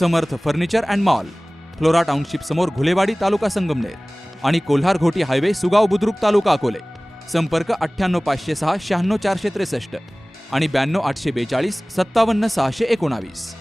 Samarth furniture and mall Flora township समोर घुलेवाडी तालुका संगमनेर आणि कोल्हार घोटी हायवे सुगाव बुद्रुक तालुका अकोले. संपर्क अठ्ठ्याण्णव पाचशे सहा शहाण्णव चारशे त्रेसष्ट आणि ब्याण्णव आठशे बेचाळीस सत्तावन्न सहाशे एकोणावीस.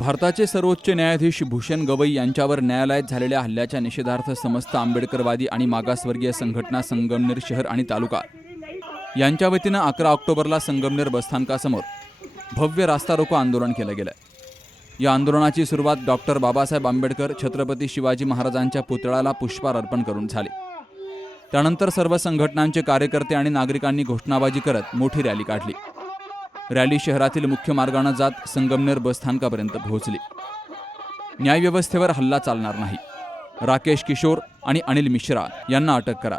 भारताचे सर्वोच्च न्यायाधीश भूषण गवई यांच्यावर न्यायालयात झालेल्या हल्ल्याच्या निषेधार्थ समस्त आंबेडकरवादी आणि मागासवर्गीय संघटना संगमनेर शहर आणि तालुका. यांच्या वतीनं अकरा ऑक्टोबरला संगमनेर बसस्थानकासमोर भव्य रास्ता रोको आंदोलन केलं गेलं. या आंदोलनाची सुरुवात डॉक्टर बाबासाहेब आंबेडकर छत्रपती शिवाजी महाराजांच्या पुतळ्याला पुष्पार अर्पण करून झाली. त्यानंतर सर्व संघटनांचे कार्यकर्ते आणि नागरिकांनी घोषणाबाजी करत मोठी रॅली काढली. रॅली शहरातील मुख्य मार्गानं जात संगमनेर बसस्थानकापर्यंत पोहोचली. न्यायव्यवस्थेवर हल्ला चालणार नाही. राकेश किशोर आणि अनिल मिश्रा यांना अटक करा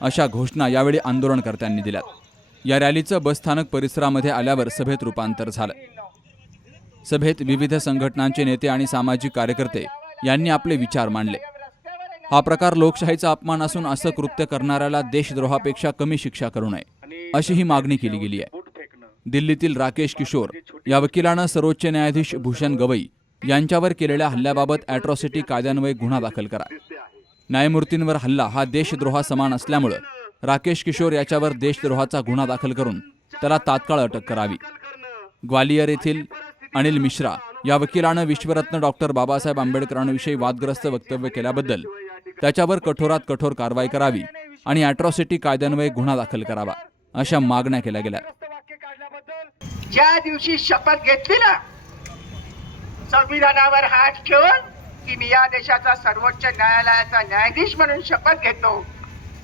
अशा घोषणा यावेळी आंदोलनकर्त्यांनी दिल्यात. या रॅलीचं बसस्थानक परिसरामध्ये आल्यावर सभेत रूपांतर झालं. सभेत विविध संघटनांचे नेते आणि सामाजिक कार्यकर्ते यांनी आपले विचार मांडले. हा प्रकार लोकशाहीचा अपमान असून असं कृत्य करणाऱ्याला देशद्रोहापेक्षा कमी शिक्षा करू नये अशी ही मागणी केली गेली आहे. दिल्लीतील राकेश किशोर या वकिलानं सर्वोच्च न्यायाधीश भूषण गवई यांच्यावर केलेल्या हल्ल्याबाबत अॅट्रॉसिटी कायद्यान्वये गुन्हा दाखल करा. न्यायमूर्तींवर हल्ला हा देशद्रोहा समान असल्यामुळं राकेश किशोर याच्यावर देशद्रोहाचा गुन्हा दाखल करून त्याला तात्काळ अटक करावी. ग्वालियर येथील अनिल मिश्रा या वकिलानं विश्वरत्न डॉक्टर बाबासाहेब आंबेडकरांविषयी वादग्रस्त वक्तव्य केल्याबद्दल त्याच्यावर कठोरात कठोर कारवाई करावी आणि अॅट्रॉसिटी कायद्यान्वये गुन्हा दाखल करावा अशा मागण्या केल्या गेल्या. ज्या दिवशी शपथ घेतली ना संविधानावर हात ठेवून की मी या देशाचा सर्वोच्च न्यायालयाचा न्यायाधीश म्हणून शपथ घेतो.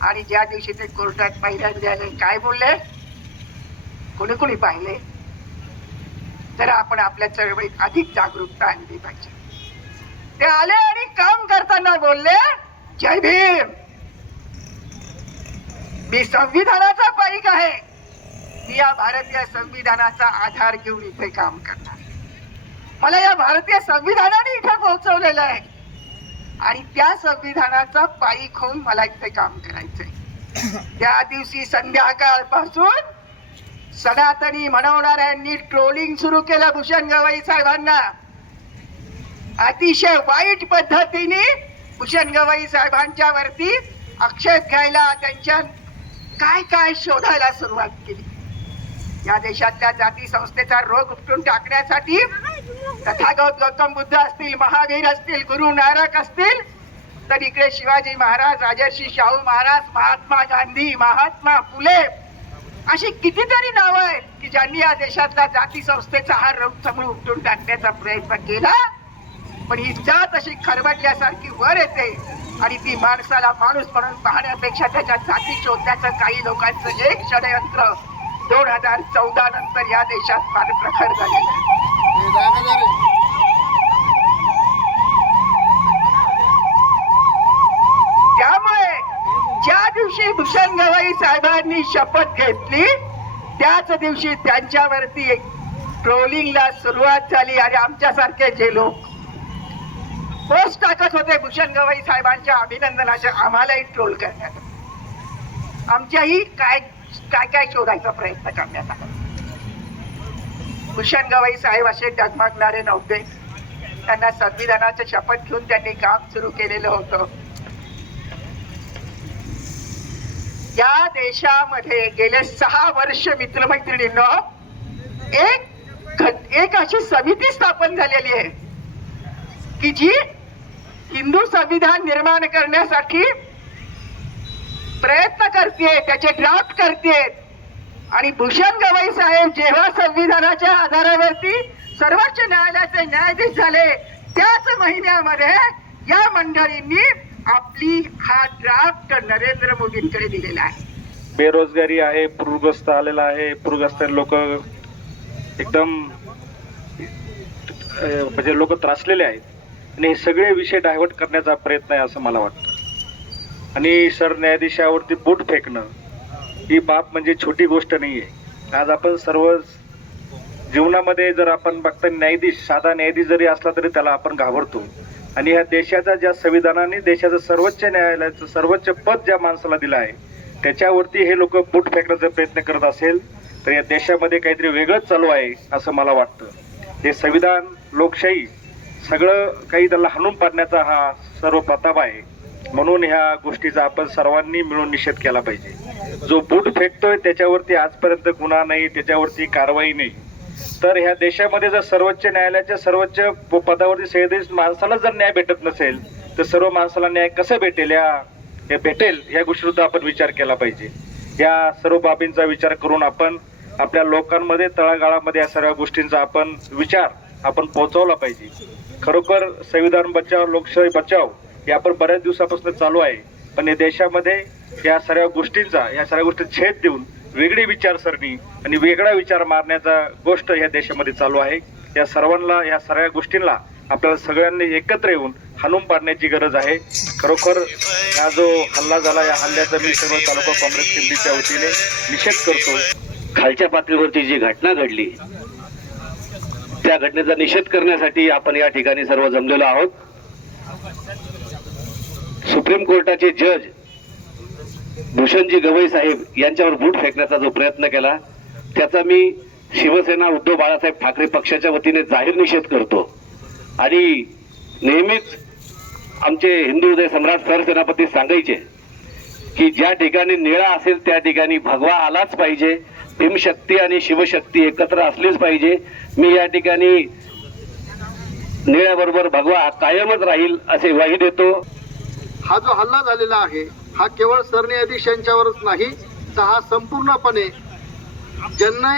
आणि ज्या दिवशी ते कोर्टात पहिल्यांदा आले काय बोलले? कोणी कोणी पाहिले? तर आपण आपल्या चळवळीत अधिक जागरूकता आणली पाहिजे. ते आले आणि काम करताना बोलले जय भीम! मी संविधानाचा पाईक आहे. मी या भारतीय संविधानाचा आधार घेऊन इथे काम करणार. मला या भारतीय संविधानाने इथे पोहोचवलेलं आहे. आणि त्या संविधानाचा पायी होऊन मला इथे काम करायचंय. त्या दिवशी संध्याकाळपासून सनातनी म्हणवणाऱ्यांनी ट्रोलिंग सुरू केलं भूषण गवई साहेबांना. अतिशय वाईट पद्धतीने भूषण गवई साहेबांच्या वरती आक्षेप घ्यायला त्यांच्या काय काय शोधायला सुरुवात केली. या देशातल्या जाती संस्थेचा रोग उपटून टाकण्यासाठी तथागत गौतम बुद्ध असतील महावीर असतील गुरु नानक असतील तर इकडे शिवाजी महाराज राजर्षी शाहू महाराज महात्मा गांधी महात्मा फुले अशी कितीतरी नावं आहेत की ज्यांनी या देशातल्या जाती संस्थेचा हा रोग समूळ उपटून टाकण्याचा प्रयत्न केला. पण ही जात अशी खरबटल्यासारखी वर येते आणि ती माणसाला माणूस म्हणून पाहण्यापेक्षा त्याच्या जाती शोधण्याचं काही लोकांचं एक षडयंत्र दोन हजार चौदा नंतर या देशात फार प्रखर झालेला आहे. त्यामुळे ज्या दिवशी भूषण गवई साहेबांनी शपथ घेतली त्याच दिवशी त्यांच्यावरती ट्रोलिंगला सुरुवात झाली आणि आमच्यासारखे जे लोक पोस्ट टाकत होते भूषण गवई साहेबांच्या अभिनंदनाच्या आम्हालाही ट्रोल करण्यात आमच्याही काय काय काय शोधायचा प्रयत्न करण्यात आला? भूषण गवई साहेब असे डगमगणारे नव्हते. त्यांना संविधानाचं शपथ घेऊन त्यांनी काम सुरू केलेलं होतं. या देशामध्ये गेले सहा वर्ष मित्रमैत्रिणींनो एक एक अशी समिती स्थापन झालेली आहे की जी हिंदू संविधान निर्माण करण्यासाठी प्रयत्न करते त्याचे ड्राफ्ट करते आणि भूषण गवई साहेब जेव्हा संविधानाच्या आधारावरती सर्वोच्च न्यायालयाचे न्यायाधीश झाले त्याच महिन्यामध्ये या मंडळींनी आपली हा ड्राफ्ट नरेंद्र मोदींकडे दिलेला आहे. बेरोजगारी आहे पूरग्रस्त आलेला आहे पूरग्रस्त लोक एकदम म्हणजे लोक त्रासलेले आहेत. आणि हे सगळे विषय डायव्हर्ट करण्याचा प्रयत्न आहे असं मला वाटतं. आणि सरन्यायाधीशावरती बोट फेकणं ही बाब म्हणजे छोटी गोष्ट नाही आहे आज आपण सर्व जीवनामध्ये जर आपण बघता न्यायाधीश साधा न्यायाधीश जरी असला तरी त्याला आपण घाबरतो. आणि ह्या देशाचा ज्या संविधानाने देशाचं सर्वोच्च न्यायालयाचं सर्वोच्च पद ज्या माणसाला दिलं आहे त्याच्यावरती हे लोक बूट फेकण्याचा प्रयत्न करत असेल तर या देशामध्ये काहीतरी वेगळंच चालू आहे असं मला वाटतं. हे संविधान लोकशाही सगळं काही त्याला हाणून पाडण्याचा हा सर्व प्रताप आहे. म्हणून ह्या गोष्टीचा आपण सर्वांनी मिळून निषेध केला पाहिजे. जो बूट फेकतोय त्याच्यावरती आजपर्यंत गुन्हा नाही त्याच्यावरती कारवाई नाही. तर ह्या देशामध्ये जर सर्वोच्च न्यायालयाच्या सर्वोच्च प- पदावरती सह्याद्रीस माणसाला जर न्याय भेटत नसेल तर सर्व माणसाला न्याय कसं भेटेल या हे भेटेल या गोष्टीसुद्धा आपण विचार केला पाहिजे. या सर्व बाबींचा विचार करून आपण आपल्या लोकांमध्ये तळागाळामध्ये या सर्व गोष्टींचा आपण विचार आपण पोहोचवला पाहिजे. खरोखर संविधान बचाव लोकशाही बचाव हे आपण बऱ्याच दिवसापासून चालू आहे. पण या देशामध्ये या सर्व गोष्टींचा या सर्व गोष्टी छेद देऊन वेगळी विचारसरणी आणि वेगळा विचार मारण्याचा गोष्ट या देशामध्ये चालू आहे. या सर्वांना या सर्व गोष्टींना आपल्याला सगळ्यांनी एकत्र येऊन हाणून पाडण्याची गरज आहे. खरोखर हा जो हल्ला झाला या हल्ल्याचा मी सर्व तालुका काँग्रेस दिल्लीच्या वतीने निषेध करतो. खालच्या पातळीवरची जी घटना घडली त्या घटनेचा निषेध करण्यासाठी आपण या ठिकाणी सर्व जमलेलो आहोत. सुप्रीम कोर्टाचे जज भूषणजी गवई साहेब यांच्यावर बूट फेकण्याचा जो प्रयत्न केला त्याचा मी शिवसेना उद्धव बाळासाहेब ठाकरे पक्षाच्या वतीने जाहीर निषेध करतो. आणि नेहमीच आमचे हिंदू हृदय सम्राट सरसेनापती सांगायचे की ज्या ठिकाणी निळा असेल त्या ठिकाणी भगवा आलाच पाहिजे भीमशक्ती आणि शिवशक्ती एकत्र असलीच पाहिजे. मी या ठिकाणी निळ्याबरोबर भगवा कायमच राहील असे ग्वाही देतो. हा जो हल्ला झालेला आहे हा केवळ सरन्यायाधीश यांच्यावरच नाही तर हा संपूर्णपणे ज्यांना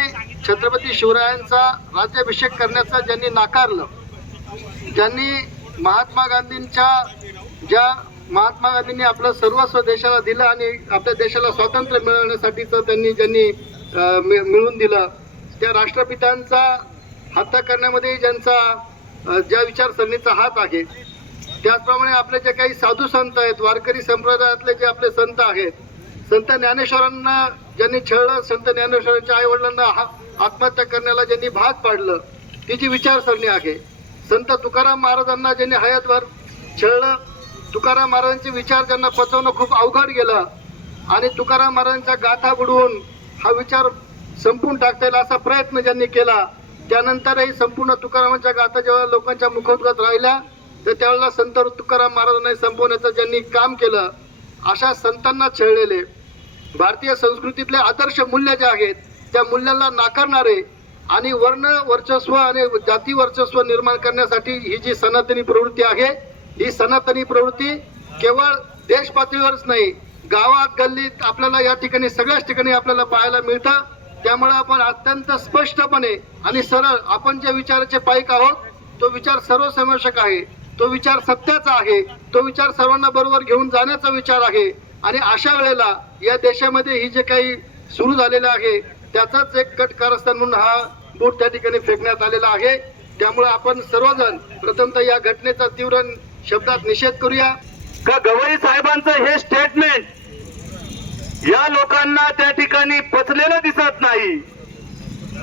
छत्रपती शिवरायांचा राज्याभिषेक करण्याचा ज्यांनी नाकारलं ज्यांनी महात्मा गांधींच्या ज्या महात्मा गांधींनी आपलं सर्वस्व देशाला दिलं आणि आपल्या देशाला स्वातंत्र्य मिळवण्यासाठीचं त्यांनी ज्यांनी मिळून मिळवून दिलं त्या राष्ट्रपितांचा हत्या करण्यामध्ये ज्यांचा ज्या विचारसरणीचा हात आहे त्याचप्रमाणे आपले जे काही साधू संत आहेत वारकरी संप्रदायातले जे आपले संत आहेत संत ज्ञानेश्वरांना ज्यांनी छळलं संत ज्ञानेश्वरांच्या आई वडिलांना आत्महत्या करण्याला ज्यांनी भाग पाडलं ती जी विचारसरणी आहे. संत तुकाराम महाराजांना ज्यांनी हयातभर छळलं तुकाराम महाराजांचे विचार त्यांना पचवणं खूप अवघड गेलं आणि तुकाराम महाराजांच्या गाथा बुडवून हा विचार संपून टाकता येईल असा प्रयत्न ज्यांनी केला त्यानंतरही संपूर्ण तुकारामांच्या गाथा जेव्हा लोकांच्या मुखोद्गत राहिल्या तर त्यावेळेला संत तुकाराम महाराजांना संपवण्याचं ज्यांनी काम केलं अशा संतांना छळलेले. भारतीय संस्कृतीतले आदर्श मूल्य जे आहेत त्या मूल्यांना नाकारणारे आणि वर्ण वर्चस्व आणि जाती वर्चस्व निर्माण करण्यासाठी ही जी सनातनी प्रवृत्ती आहे ही सनातनी प्रवृत्ती केवळ देश पातळीवरच नाही गावात गल्लीत आपल्याला या ठिकाणी सगळ्याच ठिकाणी आपल्याला पाहायला मिळतं. त्यामुळे आपण अत्यंत स्पष्टपणे आणि सरळ आपण ज्या विचाराचे पाईक आहोत तो विचार सर्वसमावेशक आहे. तो विचार सत्याचा आहे तो विचार सर्वांना बरोबर घेऊन जाण्याचा विचार आहे. आणि अशा वेळेला या देशामध्ये ही जे काही सुरू झालेलं आहे त्याचाच एक कट कारस्थान म्हणून हा बूट त्या ठिकाणी फेकण्यात आलेला आहे. त्यामुळे आपण सर्वजण प्रथमतः या घटनेचा तीव्र शब्दात निषेध करूया. का गवई साहेबांचं हे स्टेटमेंट या लोकांना त्या ठिकाणी पचलेलं दिसत नाही?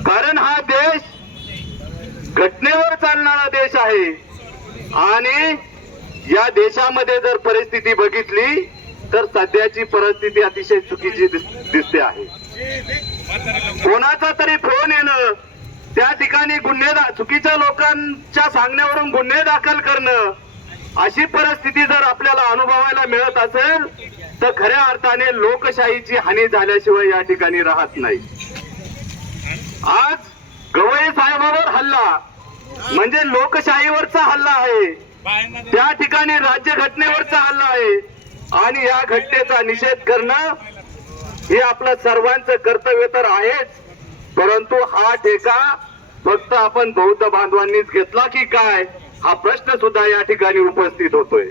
कारण हा देश घटनेवर चालणारा देश आहे. आणि या देशामध्ये जर परिस्थिती बघितली तर सध्याची परिस्थिती अतिशय चुकीची दिसते आहे. कोणाचा तरी फोन येणं त्या ठिकाणी गुन्हे चुकीच्या लोकांच्या सांगण्यावरून गुन्हे दाखल करणं अशी परिस्थिती जर आपल्याला अनुभवायला मिळत असेल तर खऱ्या अर्थाने लोकशाहीची हानी झाल्याशिवाय या ठिकाणी राहत नाही. आज गवई साहेबावर हल्ला म्हणजे लोकशाहीवरचा हल्ला आहे. त्या ठिकाणी राज्यघटनेवरचा हल्ला आहे. आणि या घटनेचा निषेध करणं हे आपलं सर्वांचं कर्तव्य तर आहेच. परंतु हा ठेका फक्त आपण बौद्ध बांधवांनीच घेतला की काय? हा प्रश्न सुद्धा या ठिकाणी उपस्थित होतोय.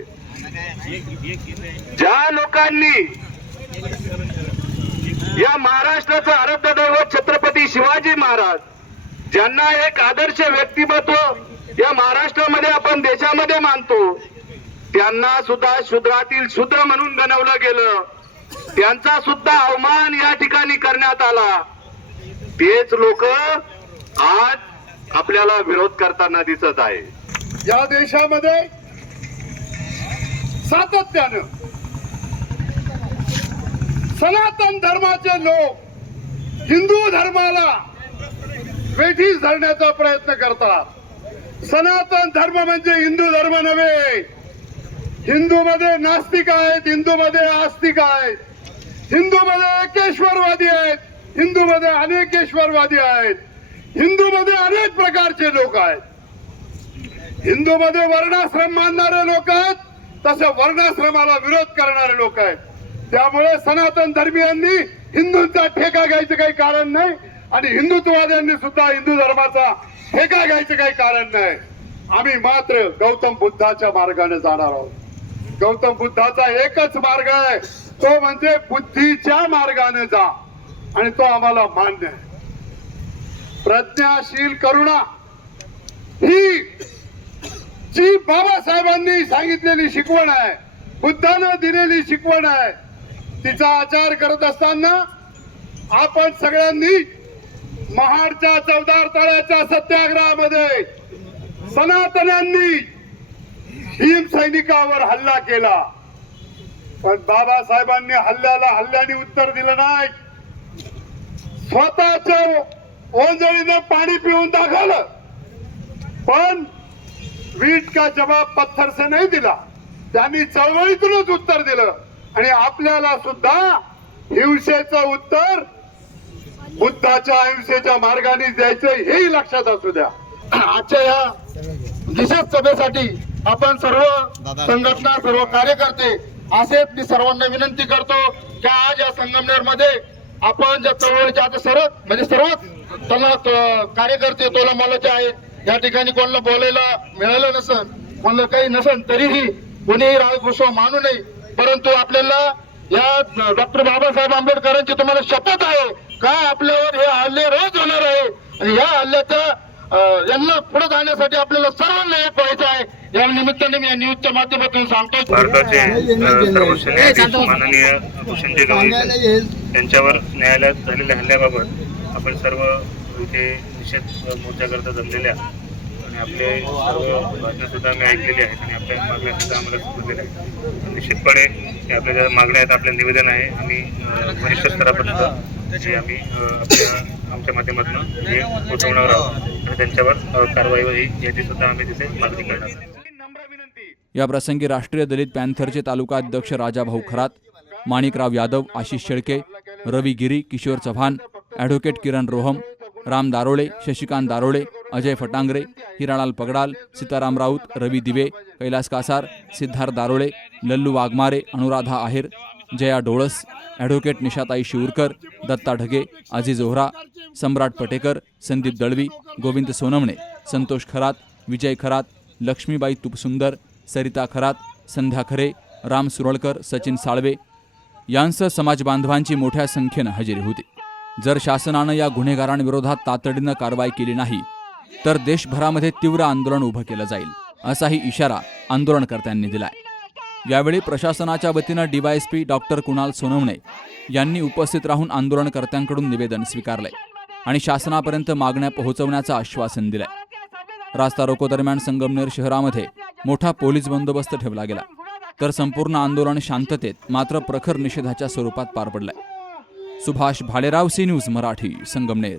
ज्या लोकांनी या महाराष्ट्राचं आराध्य दैवत छत्रपती शिवाजी महाराज ज्यांना एक आदर्श व्यक्तिमत्व या महाराष्ट्रामध्ये आपण देशामध्ये मानतो त्यांना सुद्धा शूद्रातील शूद्र म्हणून गणवलं गेलं. त्यांचा सुद्धा अवमान या ठिकाणी करण्यात आला. तेच लोक आज आपल्याला विरोध करताना दिसत आहे. या देशामध्ये सातत्यानं सनातन धर्माचे लोक हिंदू धर्माला वेठीस धरण्याचा प्रयत्न करतात. सनातन धर्म म्हणजे हिंदू धर्म नव्हे. हिंदू मध्ये नास्तिक आहेत हिंदू मध्ये आस्तिक आहेत. हिंदू मध्ये एकेश्वरवादी आहेत हिंदू मध्ये अनेकेश्वरवादी आहेत. हिंदू मध्ये अनेक प्रकारचे लोक आहेत. हिंदू मध्ये वर्णाश्रम मानणारे लोक आहेत तसे वर्णाश्रमाला विरोध करणारे लोक आहेत. त्यामुळे सनातन धर्मीयांनी हिंदूंचा ठेका घ्यायचं काही कारण नाही. आणि हिंदुत्ववाद्यांनी सुद्धा हिंदू धर्माचा ठेका घ्यायचं काही कारण नाही. आम्ही मात्र गौतम बुद्धाच्या मार्गाने जाणार आहोत. गौतम बुद्धाचा एकच मार्ग आहे. तो म्हणजे बुद्धीच्या मार्गाने जा. आणि तो आम्हाला मान्य आहे. प्रज्ञाशील करुणा ही जी बाबासाहेबांनी सांगितलेली शिकवण आहे बुद्धानं दिलेली शिकवण आहे तिचा आचार करत असताना आपण सगळ्यांनी महाडच्या चौदार तळ्याच्या सत्याग्रहामध्ये सनातन्यांनी भीम सैनिकावर हल्ला केला. पण बाबासाहेबांनी हल्ल्याला हल्ल्याने उत्तर दिलं नाही. स्वतःच्या ओंजळीनं पाणी पिऊन दाखवलं. पण वीट का जवाब पत्थर से नाही दिला. त्यांनी चळवळीतूनच उत्तर दिलं. आणि आपल्याला सुद्धा हिंसेचं उत्तर बुद्धाच्या अहिंसेच्या मार्गाने द्यायचं हेही लक्षात असू द्या. आजच्या या निषेध सभेसाठी आपण सर्व संघटना सर्व कार्यकर्ते असेच मी सर्वांना विनंती करतो की आज या संगमनेरमध्ये आपण ज्या चळवळीच्या आता सर्व म्हणजे सर्वच त्यांना कार्यकर्ते तोलामोलाचे आहेत. या ठिकाणी कोणाला बोलायला मिळालं नसन कोणाला काही नसन तरीही कोणीही रागभूषव मानू नये. परंतु आपल्याला या डॉक्टर बाबासाहेब आंबेडकरांची तुम्हाला शपथ आहे. का आपल्यावर हे हल्ले रोज होणार आहे? आणि या हल्ल्याचा यांना पुढे जाण्यासाठी आपल्याला सर्वांना एक व्हायचं आहे. या निमित्ताने मी या न्यूजच्या माध्यमातून सांगतो भारताचे सर्वोच्च न्यायाधीश माननीय भूषणजी गवई यांच्यावर न्यायालयात झालेल्या हल्ल्याबाबत आपण सर्व इथे निषेध मोर्चा करता जमलेले आहोत आणि आपले सर्व सुद्धा आम्ही ऐकलेली आहेत आणि आपल्या मागण्या सुद्धा आम्हाला समजलेल्या आहेत. निश्चितपणे आपल्या ज्या मागण्या आहेत आपलं निवेदन आहे आम्ही वरिष्ठ स्तरापर्यंत जे आम्ही आपल्या आमच्या माध्यमातून हे पोचवणार आहोत. आणि त्यांच्यावर कारवाई होईल याची सुद्धा आम्ही तिथे मागणी करणार आहोत. या प्रसंगी राष्ट्रीय दलित पॅन्थरचे तालुका अध्यक्ष राजाभाऊ खरात माणिकराव यादव आशिष शेळके रवी गिरी किशोर चव्हाण ॲडव्होकेट किरण रोहम राम दारोळे शशिकांत दारोळे अजय फटांगरे हिरालाल पगडाल सीताराम राऊत रवी दिवे कैलास कासार सिद्धार्थ दारोळे लल्लू वाघमारे अनुराधा आहेर जया डोळस ॲडव्होकेट निशाताई शिवरकर दत्ता ढगे अजिज ओहरा सम्राट पटेकर संदीप दळवी गोविंद सोनवणे संतोष खरात विजय खरात लक्ष्मीबाई तुपसुंदर सरिता खरात संध्या खरे राम सुरळकर सचिन साळवे यांसह समाज बांधवांची मोठ्या संख्येनं हजेरी होती. जर शासनानं या गुन्हेगारांविरोधात तातडीनं कारवाई केली नाही तर देशभरामध्ये तीव्र आंदोलन उभं केलं जाईल असाही इशारा आंदोलनकर्त्यांनी दिलाय. यावेळी प्रशासनाच्या वतीनं डीवायएसपी डॉक्टर कुणाल सोनवणे यांनी उपस्थित राहून आंदोलनकर्त्यांकडून निवेदन स्वीकारले आणि शासनापर्यंत मागण्या पोहोचवण्याचं आश्वासन दिलंय. रास्ता रोको दरम्यान संगमनेर शहरामध्ये मोठा पोलीस बंदोबस्त ठेवला गेला. तर संपूर्ण आंदोलन शांततेत मात्र प्रखर निषेधाच्या स्वरूपात पार पडलंय. Subhash Bhalerao C news Marathi Sangamner.